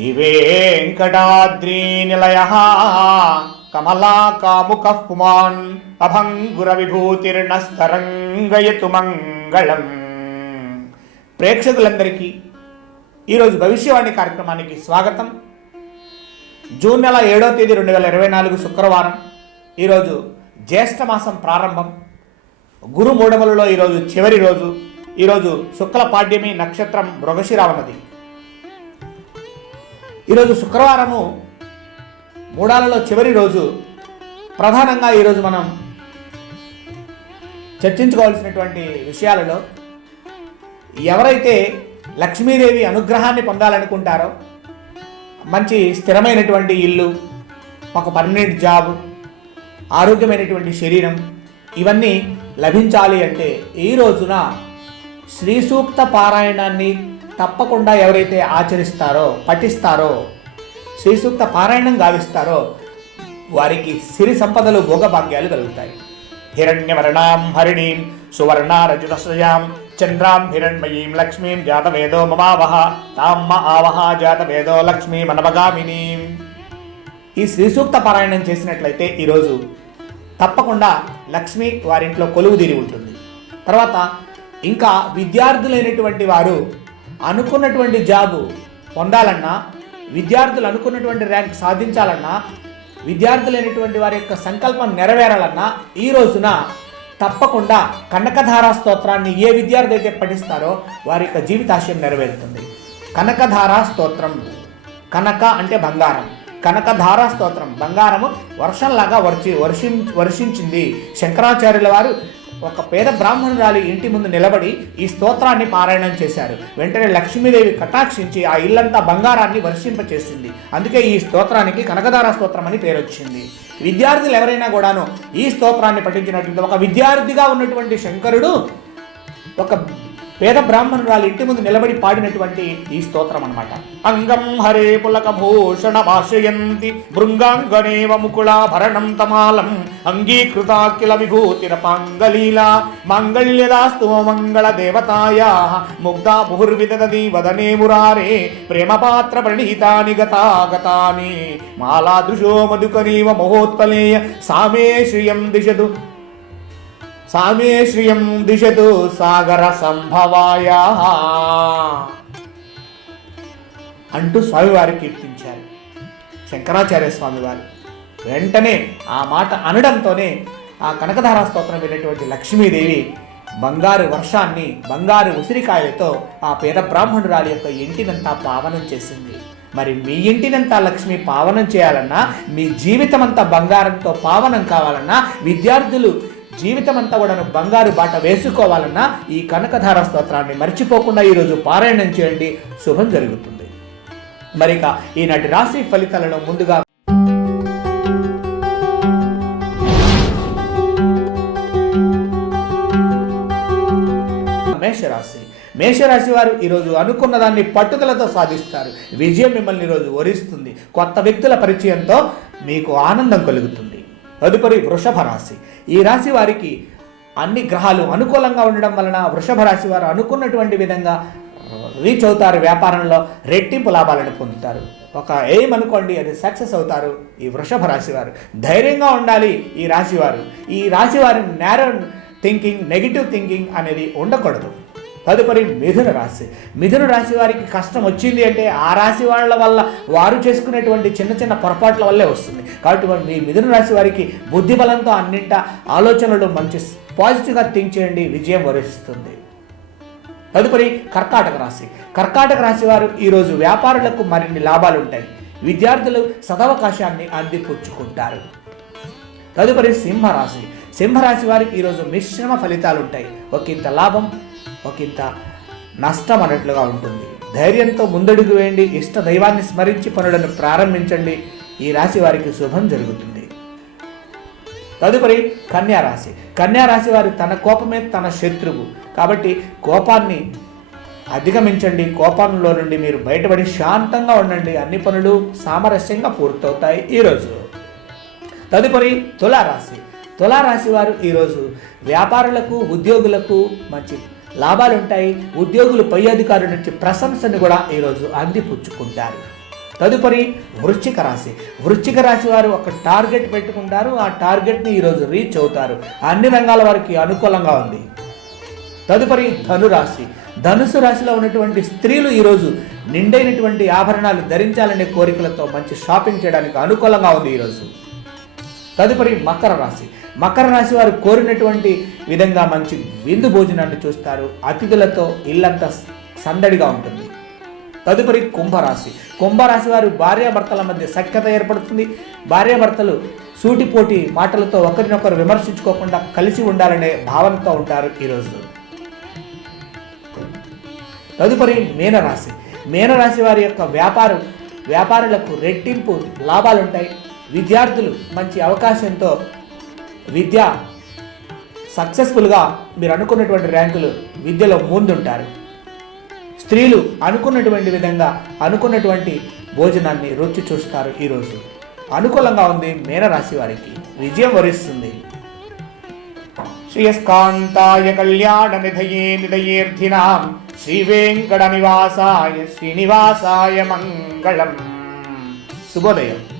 శ్రీవేంకటాద్రీనిలయ కమలాకాముక పుమాన్ అభంగుర విభూతిర్నస్తరంగయతు మంగళం ప్రేక్షకులందరికీ ఈరోజు భవిష్యవాణి కార్యక్రమానికి స్వాగతం. జూన్ నెల ఏడో తేదీ రెండు వేల ఇరవై నాలుగు శుక్రవారం ఈరోజు జ్యేష్ఠమాసం ప్రారంభం. గురు మూడములలో ఈరోజు చివరి రోజు ఈరోజు శుక్ల పాడ్యమి నక్షత్రం మృగశిరావనది. ఈరోజు శుక్రవారము మూడాలలో చివరి రోజు. ప్రధానంగా ఈరోజు మనం చర్చించుకోవాల్సినటువంటి విషయాలలో ఎవరైతే లక్ష్మీదేవి అనుగ్రహాన్ని పొందాలనుకుంటారో మంచి స్థిరమైనటువంటి ఇల్లు ఒక పర్మనెంట్ జాబ్ ఆరోగ్యమైనటువంటి శరీరం ఇవన్నీ లభించాలి అంటే ఈ రోజున శ్రీ సూక్త పారాయణాన్ని తప్పకుండా ఎవరైతే ఆచరిస్తారో పఠిస్తారో శ్రీసూక్త పారాయణం గావిస్తారో వారికి సిరి సంపదలు భోగభాగ్యాలు కలుగుతాయి. హిరణ్యవర్ణాం హరిణీం సువర్ణారజుతశ్రయాం చంద్రాం హిరణ్మయీం లక్ష్మీం జాతవేదో మమావహ తామ్మ ఆవహ జాతవేదో లక్ష్మీ మనమగామినీం ఈ శ్రీసూక్త పారాయణం చేసినట్లయితే ఈరోజు తప్పకుండా లక్ష్మి వారింట్లో కొలువు తీరి ఉంటుంది. తర్వాత ఇంకా విద్యార్థులైనటువంటి వారు అనుకున్నటువంటి జాబు పొందాలన్నా విద్యార్థులు అనుకున్నటువంటి ర్యాంక్ సాధించాలన్నా విద్యార్థులైనటువంటి వారి యొక్క సంకల్పం నెరవేరాలన్నా ఈ రోజున తప్పకుండా కనకధారా స్తోత్రాన్ని ఏ విద్యార్థి అయితే పఠిస్తారో వారి యొక్క జీవితాశయం నెరవేరుతుంది. కనకధారా స్తోత్రం. కనక అంటే బంగారం. కనకధారా స్తోత్రం. బంగారము వర్షంలాగా వర్షి వర్షిం వర్షించింది. శంకరాచార్యుల వారు ఒక పేద బ్రాహ్మణురాలి ఇంటి ముందు నిలబడి ఈ స్తోత్రాన్ని పారాయణం చేశారు. వెంటనే లక్ష్మీదేవి కటాక్షించి ఆ ఇల్లంతా బంగారాన్ని వర్షింపచేసింది. అందుకే ఈ స్తోత్రానికి కనకదార స్తోత్రం అని పేరు వచ్చింది విద్యార్థులు ఎవరైనా కూడాను ఈ స్తోత్రాన్ని పఠించినట్లయితే ఒక విద్యార్థిగా ఉన్నటువంటి శంకరుడు ఒక పేద బ్రాహ్మణురాలు ఇంటి ముందు నిలబడి పాడినటువంటి ఈ స్తోత్రం అనమాట అంగం హరే పులక భూషణ భాషయంతి భృంగాంగనేవ ముకుళాభరణం తమాలం అంగీకృతాఖిల విభూతిర పాంగలీలా మాంగళ్యదాస్తు మంగళ దేవతాయా ముగ్ధా ముహుర్విదదీ వదనే మురారే ప్రేమ పాత్ర ప్రణీతాని గతాగతాని మాలాదృశో మధుకరీవ మహోత్పలేయ సామే శ్రియం దిశదు సామే శ్రియం దిశతు సాగర సంభవాయ. అంటూ స్వామివారు కీర్తించారు. శంకరాచార్య స్వామివారు వెంటనే ఆ మాట అనడంతోనే ఆ కనకధారా స్తోత్రం విన్నటువంటి లక్ష్మీదేవి బంగారు వర్షాన్ని బంగారు ఉసిరికాయలతో ఆ పేద బ్రాహ్మణురాలి యొక్క ఇంటినంతా పావనం చేసింది. మరి మీ ఇంటినంతా లక్ష్మి పావనం చేయాలన్నా మీ జీవితం అంతా బంగారంతో పావనం కావాలన్నా విద్యార్థులు జీవితం అంతా కూడా బంగారు బాట వేసుకోవాలన్నా ఈ కనకధార స్తోత్రాన్ని మర్చిపోకుండా ఈరోజు పారాయణం చేయండి. శుభం జరుగుతుంది. మరిక ఈనాటి రాశి ఫలితాలను ముందుగా మేషరాశి. మేషరాశి వారు ఈరోజు అనుకున్న దాన్ని పట్టుదలతో సాధిస్తారు. విజయం మిమ్మల్ని ఈరోజు వరిస్తుంది కొత్త వ్యక్తుల పరిచయంతో మీకు ఆనందం కలుగుతుంది. తదుపరి వృషభ రాశి. ఈ రాశి వారికి అన్ని గ్రహాలు అనుకూలంగా ఉండడం వలన వృషభ రాశి వారు అనుకున్నటువంటి విధంగా రీచ్ అవుతారు వ్యాపారంలో రెట్టింపు లాభాలను పొందుతారు. ఒక ఎయిమ్ అనుకోండి అది సక్సెస్ అవుతారు ఈ వృషభ రాశి వారు. ధైర్యంగా ఉండాలి ఈ రాశివారు ఈ రాశి వారి నేరో థింకింగ్ నెగిటివ్ థింకింగ్ అనేది ఉండకూడదు. తదుపరి మిథున రాశి. మిథున రాశి వారికి కష్టం వచ్చింది అంటే ఆ రాశి వాళ్ళ వల్ల వారు చేసుకునేటువంటి చిన్న చిన్న పొరపాట్ల వల్లే వస్తుంది. కాబట్టి మీ మిథున రాశి వారికి బుద్ధి బలంతో అన్నింట ఆలోచనలు మంచి పాజిటివ్గా థింక్ చేయండి. విజయం వరిస్తుంది. తదుపరి కర్కాటక రాశి. కర్కాటక రాశి వారు ఈరోజు వ్యాపారులకు మరిన్ని లాభాలు ఉంటాయి. విద్యార్థులు సదవకాశాన్ని అందిపుచ్చుకుంటారు. తదుపరి సింహరాశి. సింహరాశి వారికి ఈరోజు మిశ్రమ ఫలితాలు ఉంటాయి. ఒకంత లాభం ఒకంత నష్టం అన్నట్లుగా ఉంటుంది. ధైర్యంతో ముందడుగు వేయండి ఇష్ట దైవాన్ని స్మరించి పనులను ప్రారంభించండి. ఈ రాశి వారికి శుభం జరుగుతుంది. తదుపరి కన్యా రాశి. కన్యా వారి తన కోపమే తన శత్రువు. కాబట్టి కోపాన్ని అధిగమించండి. కోపంలో నుండి మీరు బయటపడి శాంతంగా ఉండండి. అన్ని పనులు సామరస్యంగా పూర్తవుతాయి ఈరోజు. తదుపరి తులారాశి. తులారాశి వారు ఈరోజు వ్యాపారులకు ఉద్యోగులకు మంచి లాభాలు ఉంటాయి ఉద్యోగులు పై అధికారుల నుంచి ప్రశంసను కూడా ఈరోజు అందిపుచ్చుకుంటారు. తదుపరి వృశ్చిక రాశి. వృశ్చిక రాశి వారు ఒక టార్గెట్ పెట్టుకుంటారు ఆ టార్గెట్ని ఈరోజు రీచ్ అవుతారు. అన్ని రంగాల వారికి అనుకూలంగా ఉంది. తదుపరి ధనురాశి. ధనుసు రాశిలో ఉన్నటువంటి స్త్రీలు ఈరోజు నిండైనటువంటి ఆభరణాలు ధరించాలనే కోరికలతో మంచి షాపింగ్ చేయడానికి అనుకూలంగా ఉంది ఈరోజు. తదుపరి మకర రాశి. మకర రాశి వారు కోరినటువంటి విధంగా మంచి విందు భోజనాన్ని చూస్తారు. అతిథులతో ఇల్లంతా సందడిగా ఉంటుంది. తదుపరి కుంభరాశి. కుంభరాశి వారు భార్యాభర్తల మధ్య సఖ్యత ఏర్పడుతుంది. భార్యాభర్తలు సూటిపోటి మాటలతో ఒకరినొకరు విమర్శించుకోకుండా కలిసి ఉండాలనే భావనతో ఉంటారు ఈరోజు. తదుపరి మీనరాశి. మీనరాశి వారి యొక్క వ్యాపారం వ్యాపారులకు రెట్టింపు లాభాలుంటాయి. విద్యార్థులు మంచి అవకాశంతో విద్య సక్సెస్ఫుల్గా మీరు అనుకున్నటువంటి ర్యాంకులు విద్యలో ముందుంటారు. స్త్రీలు అనుకున్నటువంటి విధంగా అనుకున్నటువంటి భోజనాన్ని రుచి చూస్తారు ఈరోజు. అనుకూలంగా ఉంది మీనరాశి వారికి. విజయం వరిస్తుంది. శ్రీయస్కాంతాయ కళ్యాణ నిధయే నిధయేర్థినాం శ్రీ వెంకట నివాసాయ శ్రీనివాసాయ మంగళం. శుభోదయం.